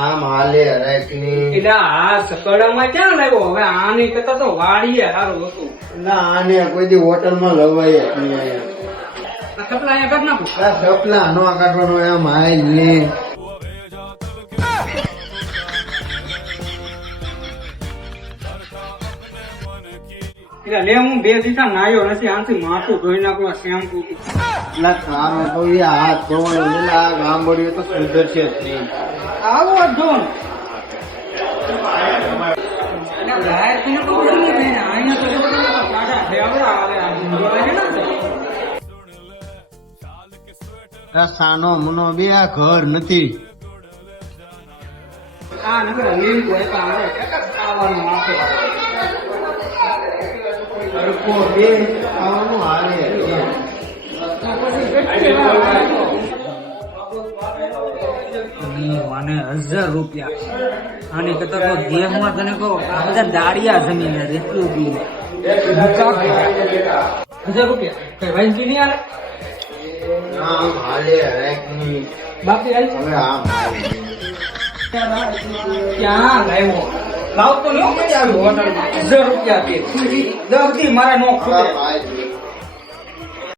આમ હાલે રાખની એટલે આ સકડામાં ક્યાં લાવ્યો? હવે આની કરતા તો વાડીએ સારું હતું. ના આને કોઈ દી હોટલમાં લવાય જ નહીં અહીંયા. આ સપલા અહીંયા કાઢ નાખું. આ સપના નો કાઢવાનો એમ હાલ ને એટલે લે હું 2 દિવસા નાયો નથી, આનાથી માથું ધોઈ નાખું શેમ્પુ. એટલા સારો તો એ હાથ ધોવાનો એટલે આ ગામડિયું તો સુધરશે જ નહીં. આવો જો ને. એટલે બહારથી નતો બધું નહીં થઈને અહીંયા તો સાડા ફેવડા આવે આ ઊંધો છે ને. આ સાનો મનો બે આ ઘર નથી. આ નકર લીંબુ હોય પણ આવે કેટલા ખાવાનું આપે. સરખો બે ખાવાનું હાલે મને 1000 રૂપિયા આની કરતા તો દેહમાં તને કહો આ બધા દાડિયા જમીન એટલું દૂર 1000 રૂપિયા કઈ વાંચી નહીં આવે. આમ હાલે રાખની બાકી આવી હવે આમ ક્યાં લાવ્યો? લાવતો નહીં મજા આવ્યો હોટલમાં 1000 રૂપિયા કે 10 દી મારા નો ખૂટે. હાલે